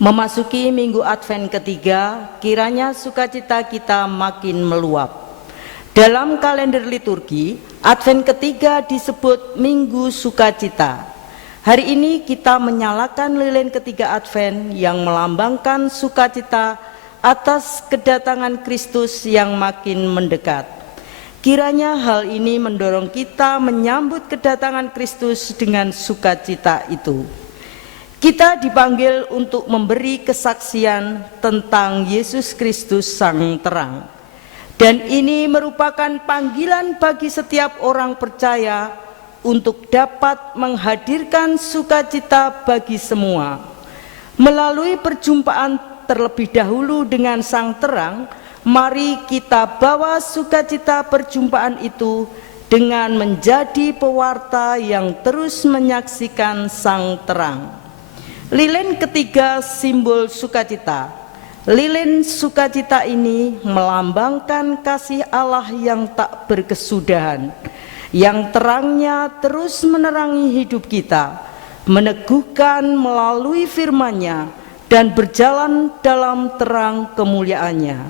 Memasuki minggu Advent ketiga, kiranya sukacita kita makin meluap. Dalam kalender liturgi, Advent ketiga disebut Minggu Sukacita. Hari ini kita menyalakan lilin ketiga Advent yang melambangkan sukacita atas kedatangan Kristus yang makin mendekat. Kiranya hal ini mendorong kita menyambut kedatangan Kristus dengan sukacita itu. Kita dipanggil untuk memberi kesaksian tentang Yesus Kristus Sang Terang. Dan ini merupakan panggilan bagi setiap orang percaya untuk dapat menghadirkan sukacita bagi semua. Melalui perjumpaan terlebih dahulu dengan Sang Terang, mari kita bawa sukacita perjumpaan itu dengan menjadi pewarta yang terus menyaksikan Sang Terang. Lilin ketiga simbol sukacita. Lilin sukacita ini melambangkan kasih Allah yang tak berkesudahan, yang terangnya terus menerangi hidup kita, meneguhkan melalui firman-Nya dan berjalan dalam terang kemuliaan-Nya.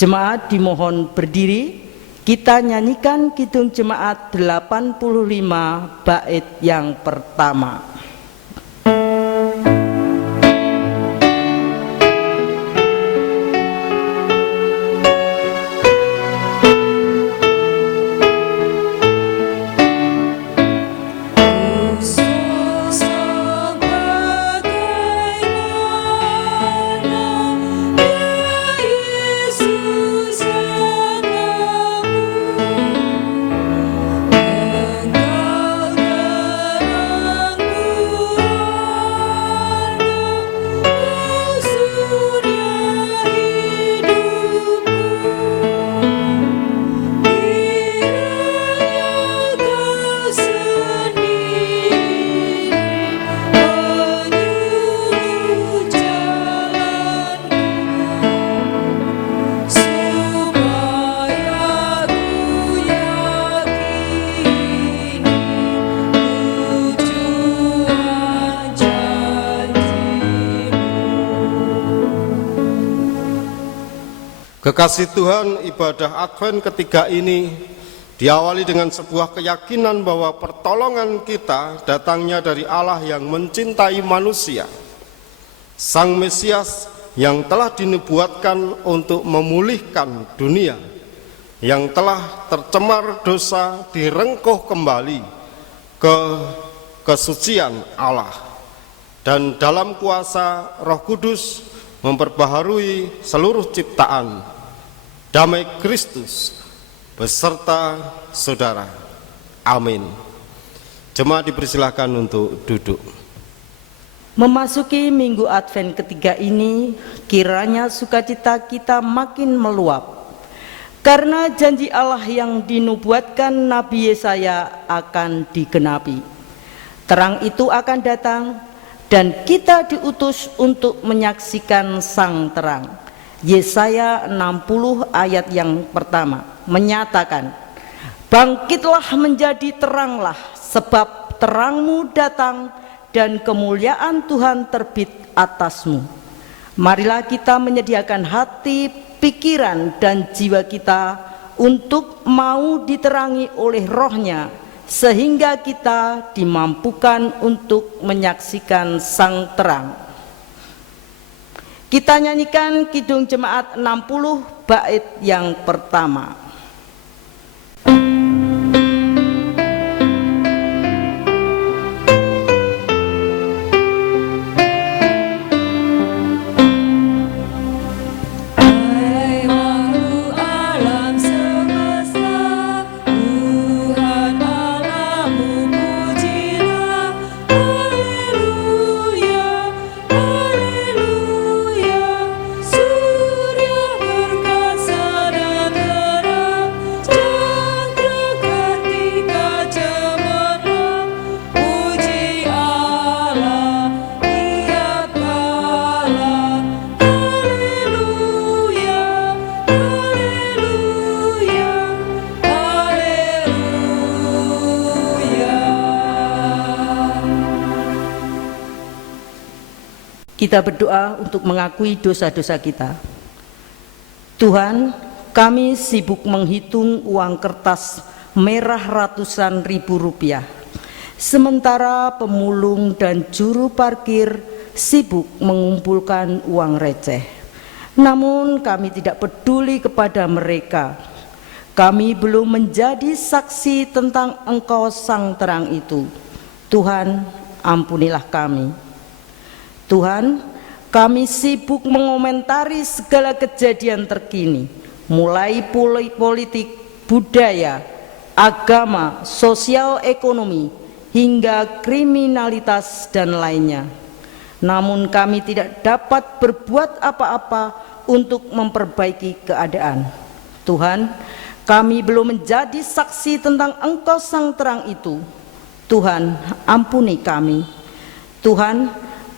Jemaat dimohon berdiri, kita nyanyikan Kidung Jemaat 85 bait yang pertama. Kekasih Tuhan, ibadah Advent ketiga ini diawali dengan sebuah keyakinan bahwa pertolongan kita datangnya dari Allah yang mencintai manusia, Sang Mesias yang telah dinubuatkan untuk memulihkan dunia, yang telah tercemar dosa direngkuh kembali ke kesucian Allah, dan dalam kuasa Roh Kudus memperbaharui seluruh ciptaan. Damai Kristus beserta saudara. Amin. Jemaat dipersilahkan untuk duduk. Memasuki minggu Advent ketiga ini, kiranya sukacita kita makin meluap. Karena janji Allah yang dinubuatkan Nabi Yesaya akan digenapi. Terang itu akan datang dan kita diutus untuk menyaksikan Sang Terang. Yesaya 60 ayat yang pertama menyatakan, bangkitlah menjadi teranglah, sebab terangmu datang dan kemuliaan Tuhan terbit atasmu. Marilah kita menyediakan hati, pikiran dan jiwa kita untuk mau diterangi oleh Roh-Nya, sehingga kita dimampukan untuk menyaksikan Sang Terang. Kita nyanyikan Kidung Jemaat 60 bait yang pertama. Surya berkasa dan terang. Kita berdoa untuk mengakui dosa-dosa kita. Tuhan, kami sibuk menghitung uang kertas merah ratusan ribu rupiah, sementara pemulung dan juru parkir sibuk mengumpulkan uang receh. Namun kami tidak peduli kepada mereka. Kami belum menjadi saksi tentang Engkau Sang Terang itu. Tuhan, ampunilah kami. Tuhan, kami sibuk mengomentari segala kejadian terkini, mulai politik, budaya, agama, sosial ekonomi, hingga kriminalitas dan lainnya. Namun kami tidak dapat berbuat apa-apa untuk memperbaiki keadaan. Tuhan, kami belum menjadi saksi tentang Engkau Sang Terang itu. Tuhan, ampuni kami. Tuhan,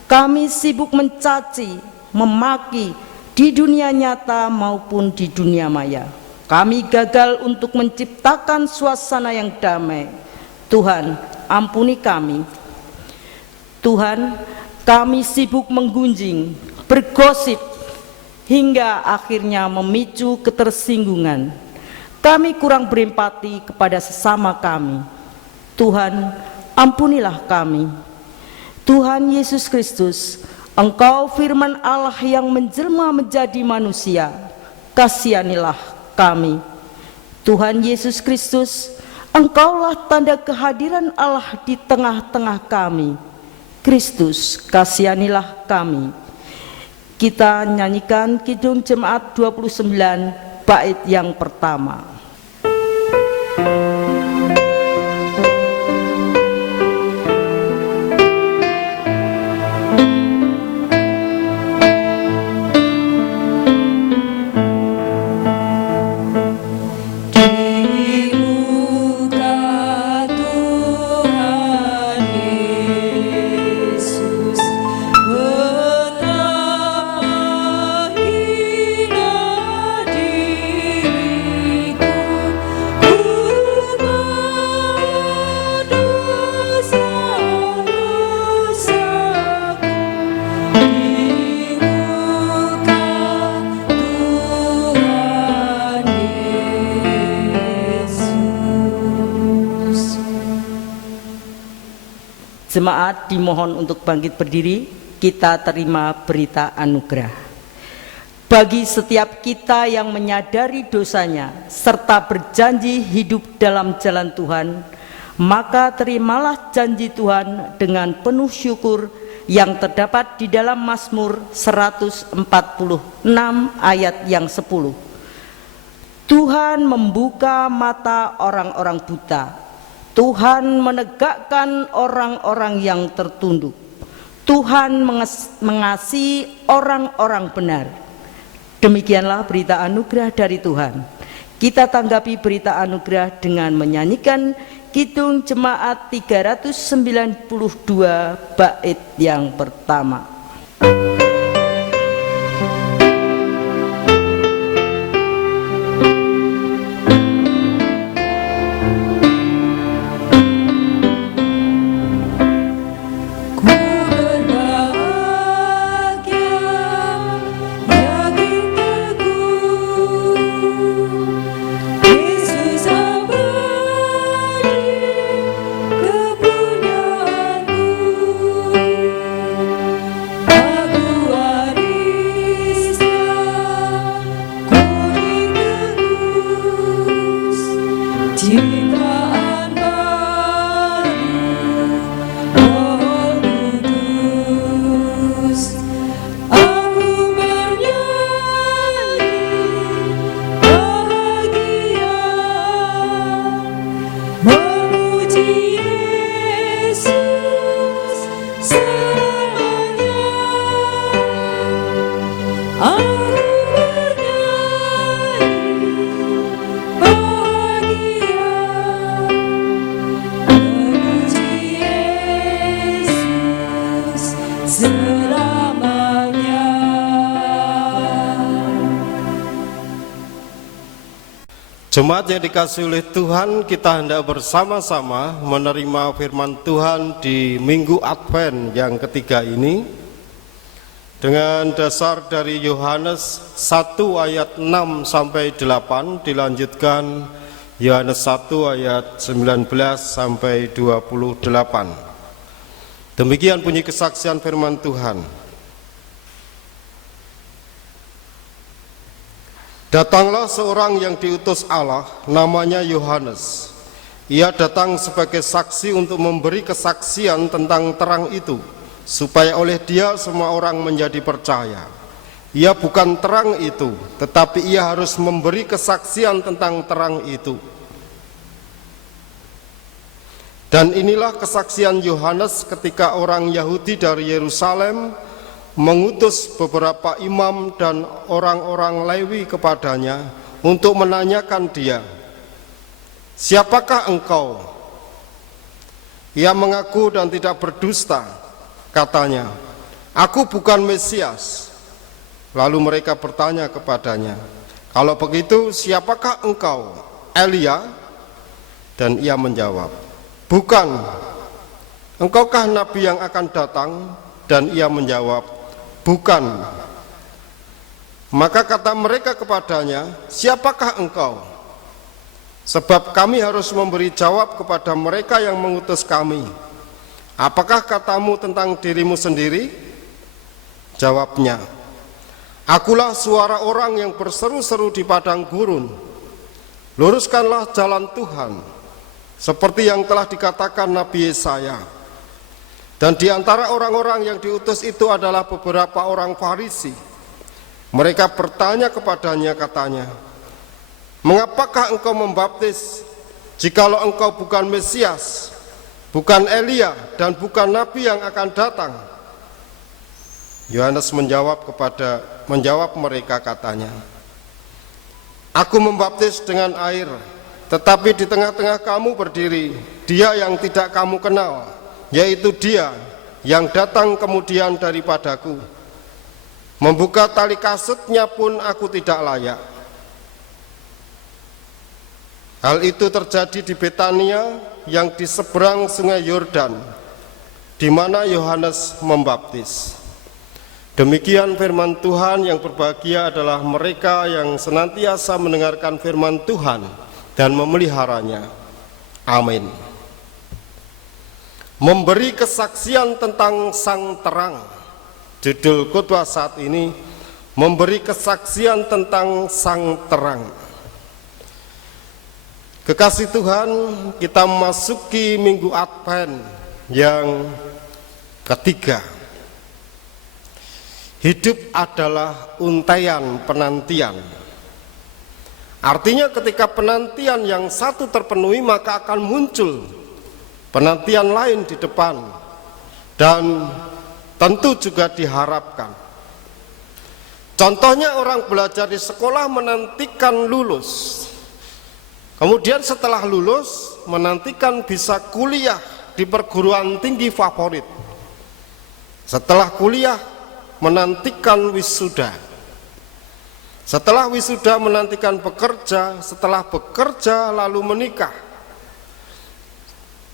kami sibuk mencaci, memaki di dunia nyata maupun di dunia maya. Kami gagal untuk menciptakan suasana yang damai. Tuhan, ampuni kami. Tuhan, kami sibuk menggunjing, bergosip, hingga akhirnya memicu ketersinggungan. Kami kurang berempati kepada sesama kami. Tuhan, ampunilah kami. Tuhan Yesus Kristus, Engkau firman Allah yang menjelma menjadi manusia, kasihanilah kami. Tuhan Yesus Kristus, Engkaulah tanda kehadiran Allah di tengah-tengah kami. Kristus, kasihanilah kami. Kita nyanyikan Kidung Jemaat 29 bait yang pertama. Jemaat dimohon untuk bangkit berdiri, kita terima berita anugerah. Bagi setiap kita yang menyadari dosanya serta berjanji hidup dalam jalan Tuhan, maka terimalah janji Tuhan dengan penuh syukur yang terdapat di dalam Mazmur 146 ayat yang 10. Tuhan membuka mata orang-orang buta, Tuhan menegakkan orang-orang yang tertunduk, Tuhan mengasihi orang-orang benar. Demikianlah berita anugerah dari Tuhan. Kita tanggapi berita anugerah dengan menyanyikan Kidung Jemaat 392 bait yang pertama. Jemaat yang dikasihi oleh Tuhan, kita hendak bersama-sama menerima firman Tuhan di Minggu Advent yang ketiga ini. dengan dasar dari Yohanes 1 ayat 6 sampai 8, dilanjutkan Yohanes 1 ayat 19 sampai 28. Demikian bunyi kesaksian firman Tuhan. Datanglah seorang yang diutus Allah, namanya Yohanes. Ia datang sebagai saksi untuk memberi kesaksian tentang terang itu, supaya oleh dia semua orang menjadi percaya. Ia bukan terang itu, tetapi ia harus memberi kesaksian tentang terang itu. Dan inilah kesaksian Yohanes ketika orang Yahudi dari Yerusalem mengutus beberapa imam dan orang-orang Lewi kepadanya untuk menanyakan dia, "Siapakah engkau?" Ia mengaku dan tidak berdusta. Katanya, "Aku bukan Mesias." Lalu mereka bertanya kepadanya, "Kalau begitu, siapakah engkau? Elia?" Dan ia menjawab, "Bukan." "Engkaukah nabi yang akan datang?" Dan ia menjawab, "Bukan." Maka kata mereka kepadanya, "Siapakah engkau? Sebab kami harus memberi jawab kepada mereka yang mengutus kami. Apakah katamu tentang dirimu sendiri?" Jawabnya, "Akulah suara orang yang berseru-seru di padang gurun. Luruskanlah jalan Tuhan, seperti yang telah dikatakan Nabi Yesaya." Dan di antara orang-orang yang diutus itu adalah beberapa orang Farisi. Mereka bertanya kepadanya, katanya, "Mengapakah engkau membaptis, jikalau engkau bukan Mesias, bukan Elia, dan bukan Nabi yang akan datang?" Yohanes menjawab mereka, katanya, "Aku membaptis dengan air, tetapi di tengah-tengah kamu berdiri Dia yang tidak kamu kenal, yaitu Dia yang datang kemudian daripadaku. Membuka tali kasutnya pun aku tidak layak." Hal itu terjadi di Betania yang di seberang sungai Yordan, di mana Yohanes membaptis. Demikian firman Tuhan. Yang berbahagia adalah mereka yang senantiasa mendengarkan firman Tuhan dan memeliharanya. Amin. Memberi kesaksian tentang Sang Terang. Judul khotbah saat ini, memberi kesaksian tentang Sang Terang. Kekasih Tuhan, kita memasuki minggu Advent yang ketiga. Hidup adalah untaian penantian. Artinya ketika penantian yang satu terpenuhi, maka akan muncul penantian lain di depan. Dan tentu juga diharapkan. Contohnya orang belajar di sekolah menantikan lulus. Kemudian setelah lulus menantikan bisa kuliah di perguruan tinggi favorit. Setelah kuliah menantikan wisuda. Setelah wisuda menantikan bekerja. Setelah bekerja lalu menikah.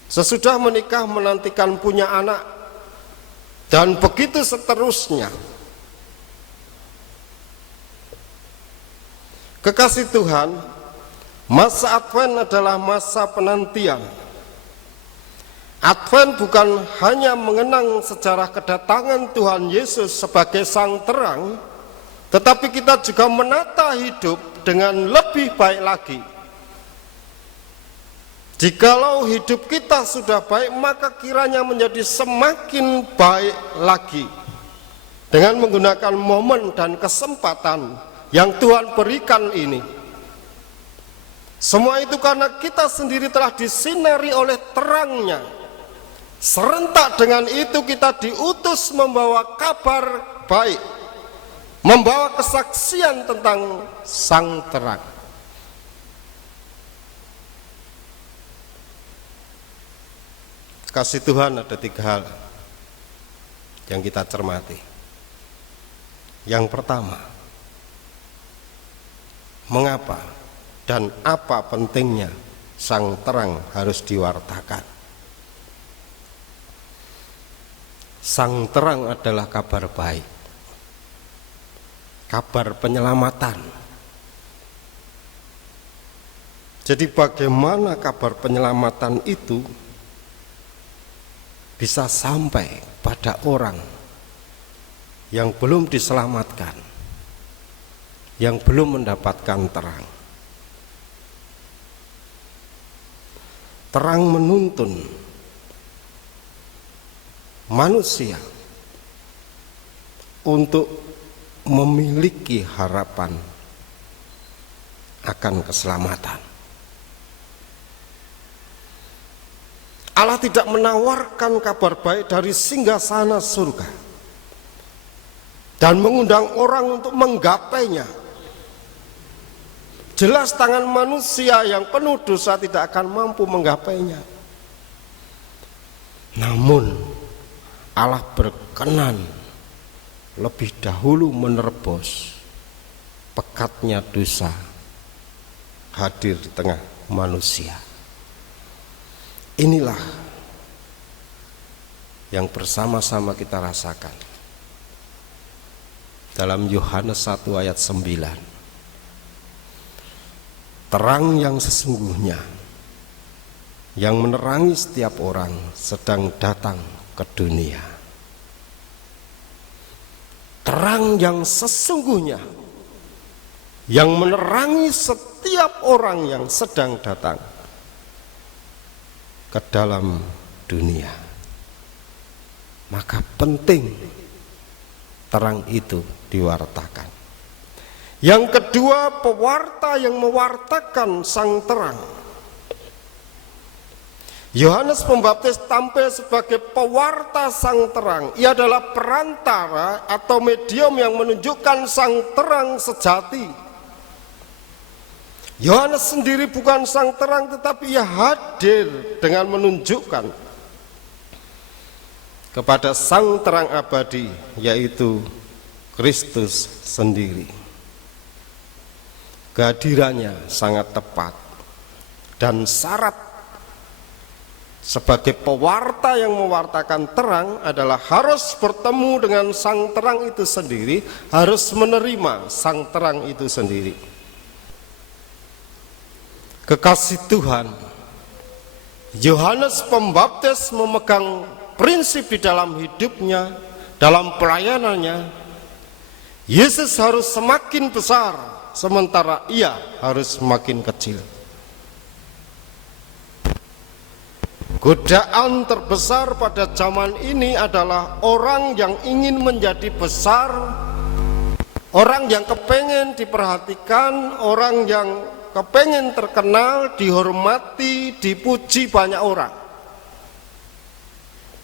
Sesudah menikah menantikan punya anak. Dan begitu seterusnya. Kekasih Tuhan, masa Advent adalah masa penantian. Advent bukan hanya mengenang sejarah kedatangan Tuhan Yesus sebagai Sang Terang, tetapi kita juga menata hidup dengan lebih baik lagi. Jikalau hidup kita sudah baik, maka kiranya menjadi semakin baik lagi dengan menggunakan momen dan kesempatan yang Tuhan berikan ini. Semua itu karena kita sendiri telah disinari oleh terangnya. Serentak dengan itu kita diutus membawa kabar baik, membawa kesaksian tentang Sang Terang. Kasih Tuhan, ada 3 hal yang kita cermati. Yang pertama, mengapa dan apa pentingnya Sang Terang harus diwartakan? Sang Terang adalah kabar baik. kabar penyelamatan. Jadi bagaimana kabar penyelamatan itu bisa sampai pada orang yang belum diselamatkan, yang belum mendapatkan terang. Terang menuntun manusia untuk memiliki harapan akan keselamatan. Allah tidak menawarkan kabar baik dari singgasana surga dan mengundang orang untuk menggapainya. Jelas tangan manusia yang penuh dosa tidak akan mampu menggapainya. Namun Allah berkenan lebih dahulu menerobos pekatnya dosa hadir di tengah manusia. Inilah yang bersama-sama kita rasakan dalam Yohanes 1 ayat 9. Terang yang sesungguhnya yang menerangi setiap orang sedang datang ke dunia. Terang yang sesungguhnya yang menerangi setiap orang yang sedang datang ke dalam dunia. Maka penting terang itu diwartakan. Yang kedua, pewarta yang mewartakan sang terang. Yohanes Pembaptis tampil sebagai pewarta sang terang. Ia adalah perantara atau medium yang menunjukkan sang terang sejati. Yohanes sendiri bukan sang terang, tetapi ia hadir dengan menunjukkan kepada sang terang abadi, yaitu Kristus sendiri. Kehadirannya sangat tepat dan syarat sebagai pewarta yang mewartakan terang adalah harus bertemu dengan sang terang itu sendiri, harus menerima sang terang itu sendiri. Kekasih Tuhan, Yohanes Pembaptis memegang prinsip di dalam hidupnya, dalam pelayanannya. Yesus harus semakin besar, sementara ia harus semakin kecil. Godaan terbesar pada zaman ini adalah orang yang ingin menjadi besar, orang yang kepengen diperhatikan, orang yang kepengen terkenal, dihormati, dipuji banyak orang.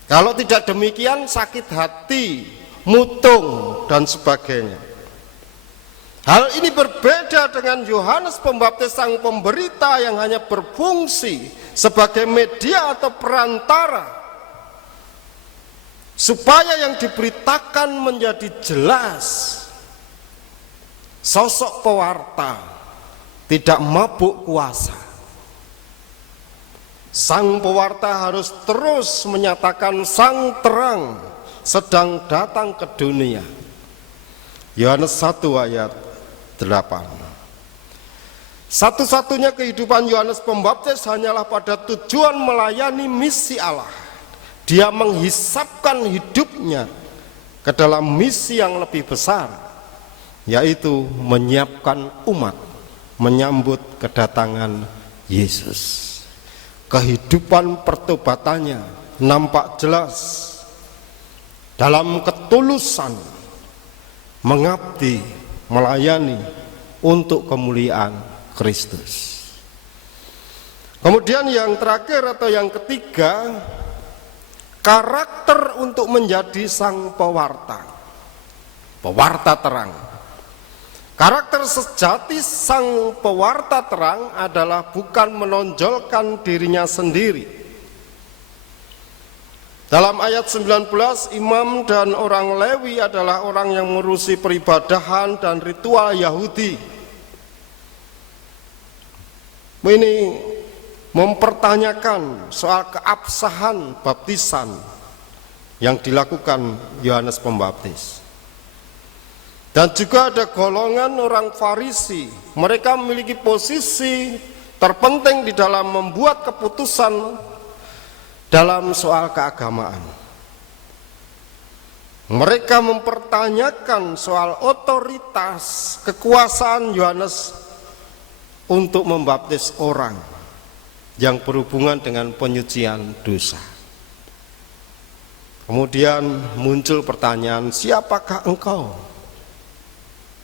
Kalau tidak demikian sakit hati, mutung dan sebagainya. Hal ini berbeda dengan Yohanes Pembaptis sang pemberita yang hanya berfungsi sebagai media atau perantara supaya yang diberitakan menjadi jelas. Sosok pewarta tidak mabuk kuasa. Sang pewarta harus terus menyatakan sang terang sedang datang ke dunia. Yohanes 1 ayat 8. Satu-satunya kehidupan Yohanes Pembaptis hanyalah pada tujuan melayani misi Allah. Dia menghisapkan hidupnya ke dalam misi yang lebih besar, yaitu menyiapkan umat menyambut kedatangan Yesus. Kehidupan pertobatannya nampak jelas dalam ketulusan mengabdi, melayani untuk kemuliaan Kristus. Kemudian yang terakhir atau yang ketiga, karakter untuk menjadi sang pewarta, pewarta terang. Karakter sejati sang pewarta terang adalah bukan menonjolkan dirinya sendiri. Dalam ayat 19, imam dan orang Lewi adalah orang yang mengurusi peribadahan dan ritual Yahudi. Ini mempertanyakan soal keabsahan baptisan yang dilakukan Yohanes Pembaptis. Dan juga ada golongan orang Farisi. Mereka memiliki posisi terpenting di dalam membuat keputusan dalam soal keagamaan. Mereka mempertanyakan soal otoritas kekuasaan Yohanes untuk membaptis orang yang berhubungan dengan penyucian dosa. Kemudian muncul pertanyaan, siapakah engkau?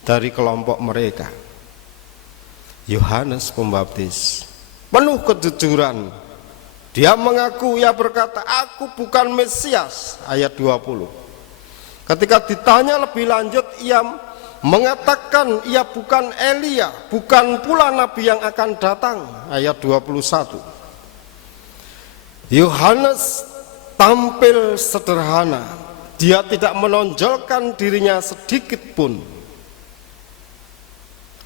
Dari kelompok mereka. Yohanes Pembaptis penuh kejujuran. Dia mengaku, ia berkata, aku bukan Mesias, ayat 20. Ketika ditanya lebih lanjut, ia mengatakan ia bukan Elia, bukan pula nabi yang akan datang, ayat 21. Yohanes tampil sederhana. Dia tidak menonjolkan dirinya sedikit pun.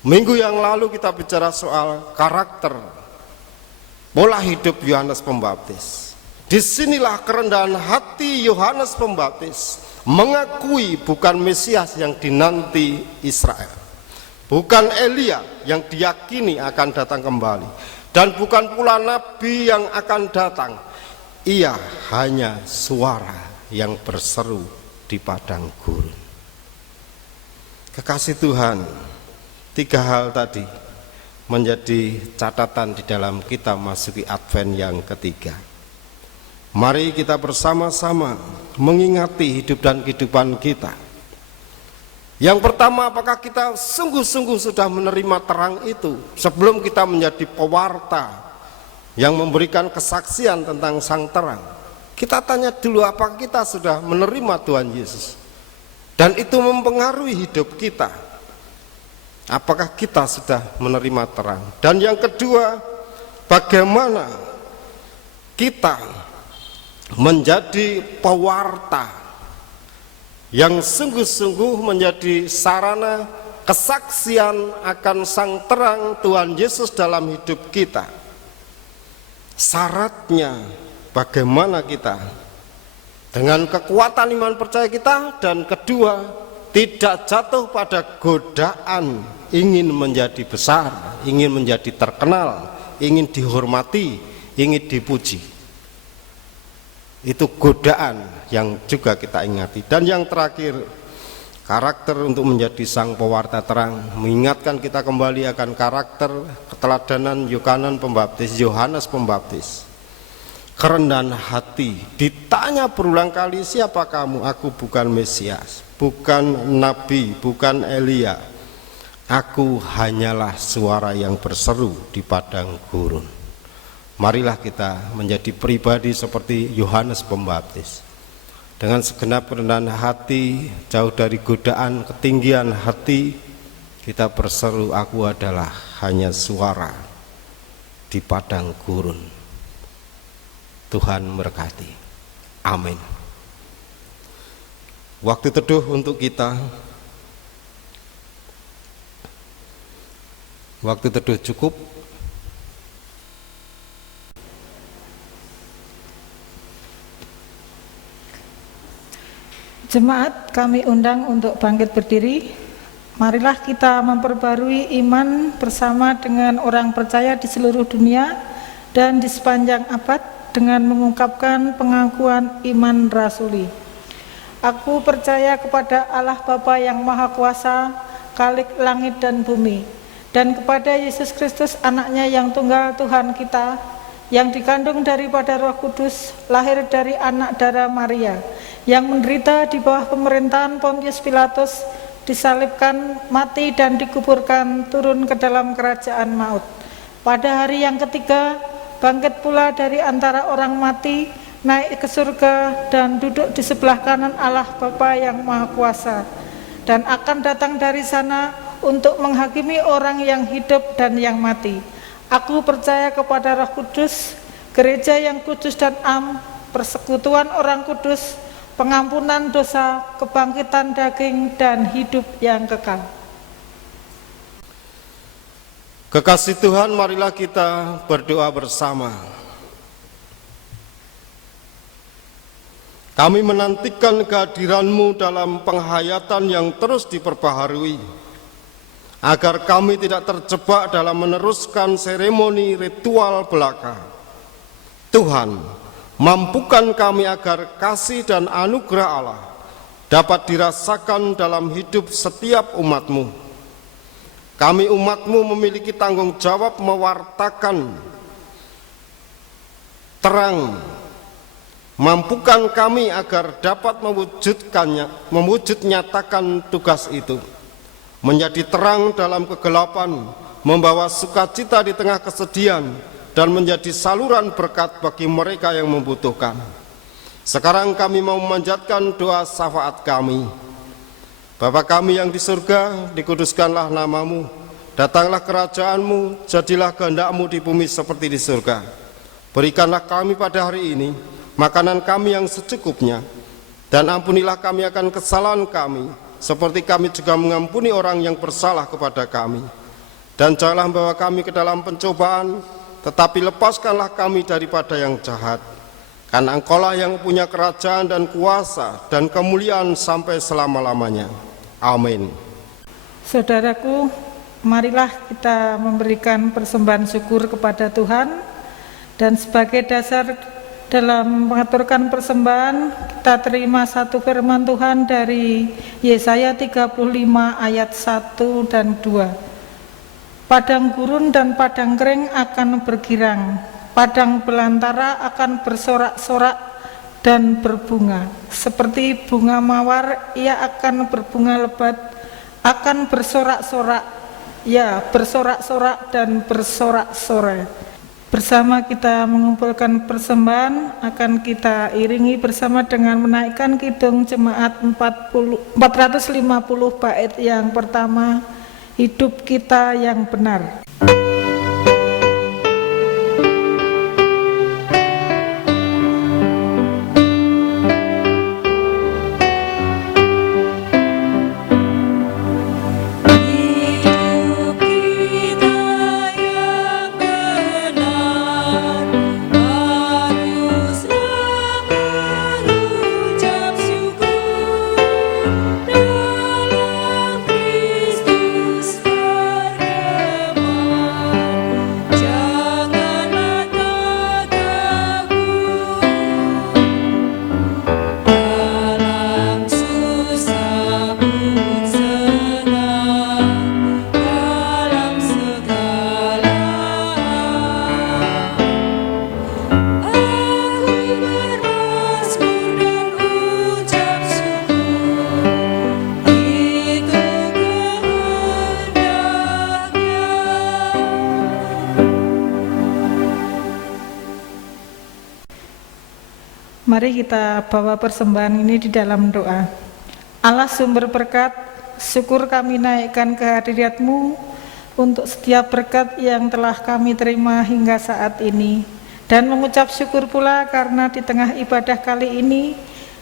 Minggu yang lalu kita bicara soal karakter, pola hidup Yohanes Pembaptis. Disinilah kerendahan hati Yohanes Pembaptis, mengakui bukan Mesias yang dinanti Israel, bukan Elia yang diyakini akan datang kembali, dan bukan pula nabi yang akan datang. Ia hanya suara yang berseru di padang gurun. Kekasih Tuhan, tiga hal tadi menjadi catatan di dalam kita masuki Advent yang ketiga. Mari kita bersama-sama mengingati hidup dan kehidupan kita. Yang pertama, apakah kita sungguh-sungguh sudah menerima terang itu sebelum kita menjadi pewarta yang memberikan kesaksian tentang sang terang? Kita tanya dulu, apakah kita sudah menerima Tuhan Yesus? Dan itu mempengaruhi hidup kita. Apakah kita sudah menerima terang? Dan yang kedua, bagaimana kita menjadi pewarta yang sungguh-sungguh menjadi sarana kesaksian akan sang terang Tuhan Yesus dalam hidup kita? Syaratnya bagaimana kita dengan kekuatan iman percaya kita, dan kedua, tidak jatuh pada godaan ingin menjadi besar, ingin menjadi terkenal, ingin dihormati, ingin dipuji. Itu godaan yang juga kita ingati. Dan yang terakhir, karakter untuk menjadi sang pewarta terang, mengingatkan kita kembali akan karakter keteladanan Yohanes Pembaptis. Kerendahan hati, ditanya berulang kali, siapa kamu? Aku bukan Mesias, bukan nabi, bukan Elia. Aku hanyalah suara yang berseru di padang gurun. Marilah kita menjadi pribadi seperti Yohanes Pembaptis. Dengan segenap kerendahan hati, jauh dari godaan ketinggian hati, kita berseru, aku adalah hanya suara di padang gurun. Tuhan memberkati. Amin. Waktu teduh untuk kita, waktu teduh cukup. Jemaat, kami undang untuk bangkit berdiri. Marilah kita memperbarui iman bersama dengan orang percaya di seluruh dunia dan di sepanjang abad dengan mengungkapkan pengakuan iman rasuli. Aku percaya kepada Allah Bapa yang Maha Kuasa, Khalik langit dan bumi, dan kepada Yesus Kristus anaknya yang tunggal Tuhan kita, yang dikandung daripada Roh Kudus, lahir dari anak darah Maria, yang menderita di bawah pemerintahan Pontius Pilatus, disalibkan, mati dan dikuburkan, turun ke dalam kerajaan maut. Pada hari yang ketiga, bangkit pula dari antara orang mati, naik ke surga dan duduk di sebelah kanan Allah Bapa yang Maha Kuasa, dan akan datang dari sana untuk menghakimi orang yang hidup dan yang mati. Aku percaya kepada Roh Kudus, gereja yang kudus dan am, persekutuan orang kudus, pengampunan dosa, kebangkitan daging, dan hidup yang kekal. Kekasih Tuhan, marilah kita berdoa bersama. Kami menantikan kehadiran-Mu dalam penghayatan yang terus diperbaharui, agar kami tidak terjebak dalam meneruskan seremoni ritual belaka. Tuhan, mampukan kami agar kasih dan anugerah Allah dapat dirasakan dalam hidup setiap umat-Mu. Kami umat-Mu memiliki tanggung jawab mewartakan terang. Mampukan kami agar dapat mewujud nyatakan tugas itu, menjadi terang dalam kegelapan, membawa sukacita di tengah kesedihan, dan menjadi saluran berkat bagi mereka yang membutuhkan. Sekarang kami mau memanjatkan doa syafaat kami. Bapa kami yang di surga, dikuduskanlah nama-Mu, datanglah kerajaan-Mu, jadilah kehendak-Mu di bumi seperti di surga. Berikanlah kami pada hari ini makanan kami yang secukupnya, dan ampunilah kami akan kesalahan kami, seperti kami juga mengampuni orang yang bersalah kepada kami. Dan janganlah membawa kami ke dalam pencobaan, tetapi lepaskanlah kami daripada yang jahat. Karena Engkaulah yang punya kerajaan dan kuasa dan kemuliaan sampai selama-lamanya. Amin. Saudaraku, marilah kita memberikan persembahan syukur kepada Tuhan, dan sebagai dasar dalam mengaturkan persembahan, kita terima satu firman Tuhan dari Yesaya 35 ayat 1 dan 2. Padang gurun dan padang kering akan bergirang, padang belantara akan bersorak-sorak dan berbunga. Seperti bunga mawar, ia akan berbunga lebat, akan bersorak-sorak, ya bersorak-sorak dan bersorak-sorai. Bersama kita mengumpulkan persembahan, akan kita iringi bersama dengan menaikkan kidung jemaat 450 bait yang pertama, hidup kita yang benar. Mari kita bawa persembahan ini di dalam doa. Allah sumber berkat, syukur kami naikkan kehadirat-Mu untuk setiap berkat yang telah kami terima hingga saat ini. Dan mengucap syukur pula karena di tengah ibadah kali ini,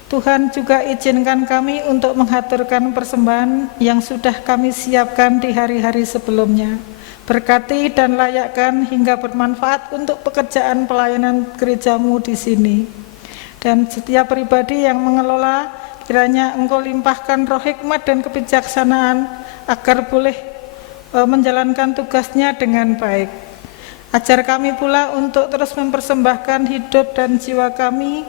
Tuhan juga izinkan kami untuk mengaturkan persembahan yang sudah kami siapkan di hari-hari sebelumnya. Berkati dan layakkan hingga bermanfaat untuk pekerjaan pelayanan gereja-Mu di sini. Dan setiap pribadi yang mengelola, kiranya Engkau limpahkan roh hikmat dan kebijaksanaan agar boleh menjalankan tugasnya dengan baik. Ajar kami pula untuk terus mempersembahkan hidup dan jiwa kami,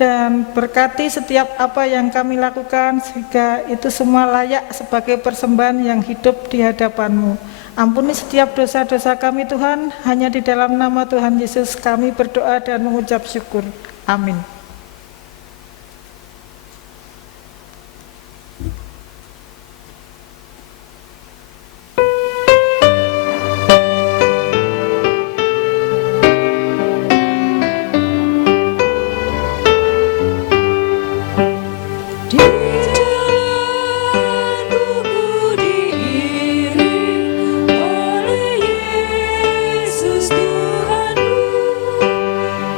dan berkati setiap apa yang kami lakukan sehingga itu semua layak sebagai persembahan yang hidup di hadapan-Mu. Ampuni setiap dosa-dosa kami Tuhan, hanya di dalam nama Tuhan Yesus kami berdoa dan mengucap syukur. Amin.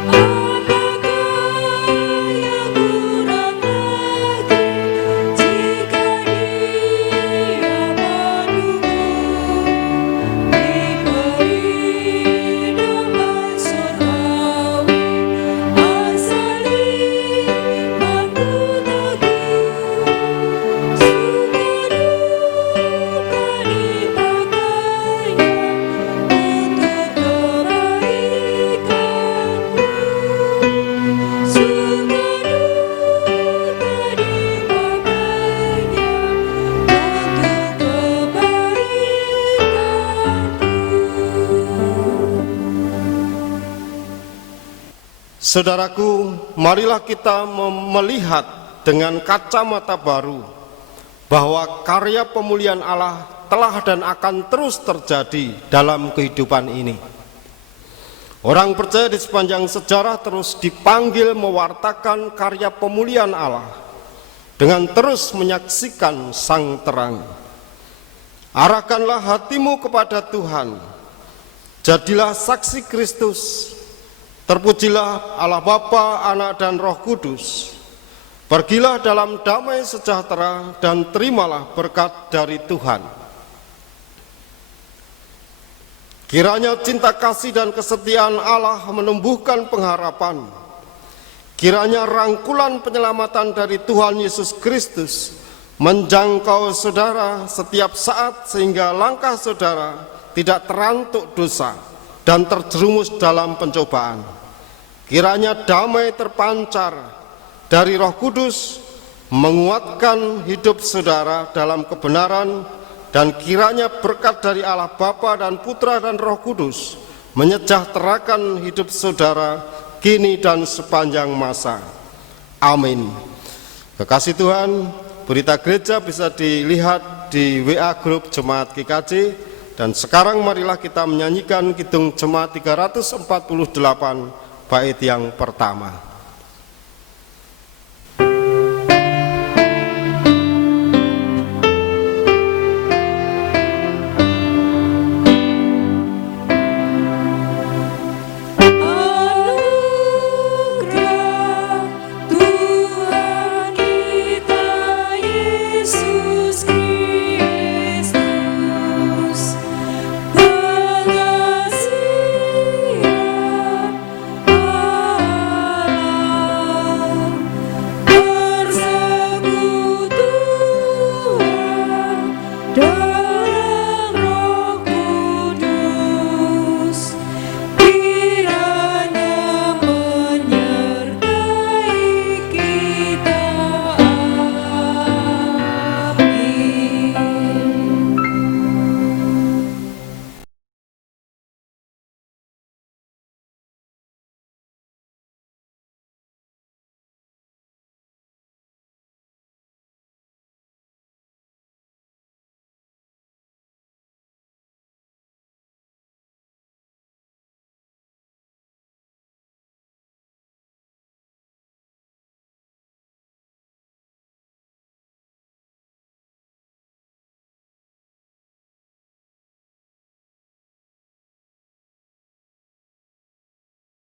Tuhanku, apakah Saudaraku, marilah kita melihat dengan kacamata baru bahwa karya pemulihan Allah telah dan akan terus terjadi dalam kehidupan ini. Orang percaya di sepanjang sejarah terus dipanggil mewartakan karya pemulihan Allah dengan terus menyaksikan sang terang. Arahkanlah hatimu kepada Tuhan, jadilah saksi Kristus. Terpujilah Allah Bapa, Anak dan Roh Kudus. Pergilah dalam damai sejahtera dan terimalah berkat dari Tuhan. Kiranya cinta kasih dan kesetiaan Allah menumbuhkan pengharapan. Kiranya rangkulan penyelamatan dari Tuhan Yesus Kristus menjangkau saudara setiap saat sehingga langkah saudara tidak terantuk dosa dan terjerumus dalam pencobaan. Kiranya damai terpancar dari Roh Kudus menguatkan hidup saudara dalam kebenaran, dan kiranya berkat dari Allah Bapa dan Putra dan Roh Kudus menyejahterakan hidup saudara kini dan sepanjang masa. Amin. Kekasih Tuhan, berita gereja bisa dilihat di WA Grup Jemaat GKJ. Dan sekarang marilah kita menyanyikan Kidung Jemaat 348 bait yang pertama.